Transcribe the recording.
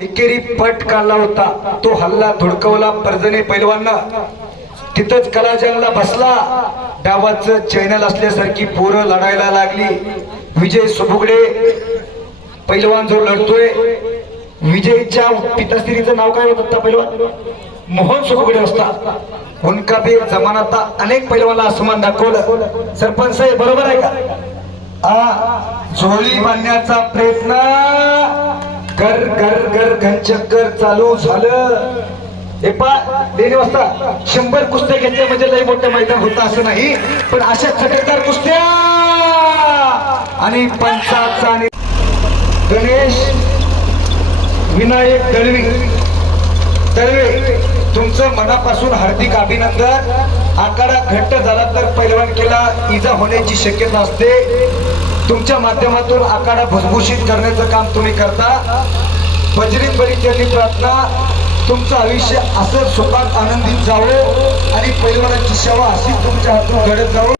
एकेरी पट काढला होता. तो हल्ला धुडकवला पर्जने पैलवानं तिथंच कलाजंगला बसला. डावाचं चॅनल असल्यासारखी पोरं लढायला लागली. विजय सुबुगडे पैलवान जो लढतोय विजयच्या पितास्त्रीचं नाव काय होतं पैलवान? मोहन सुबुगडे असता. उनका बी जमानाता अनेक पैलवानला असमान दाखवलं. सरपंच साहेब बरोबर आहे का? आ झोळी बांधण्याचा प्रयत्न. कर घर घर घनचक्कर चालू झालं. हे पा देणे वाजता शंभर कुस्त्या घेतल्या म्हणजे लय मोठं मैदान होतं असं नाही पण अशा खटकदार कुस्त्या! आणि पंचाचा आणि गणेश विनायक दळवी दळवे तुमचं मनापासून हार्दिक अभिनंदन. आकारा घट्ट झाला तर पैलवान केला इजा होण्याची शक्यता असते. तुमच्या माध्यमातून आखाडा भुसभुशीत करण्याचं काम तुम्ही करता. बजरी बळीची प्रार्थना तुमचं आयुष्य असं सुखात आनंदित जावं आणि पैलवानाची सेवा अशीच तुमच्या हातून घडत जावं.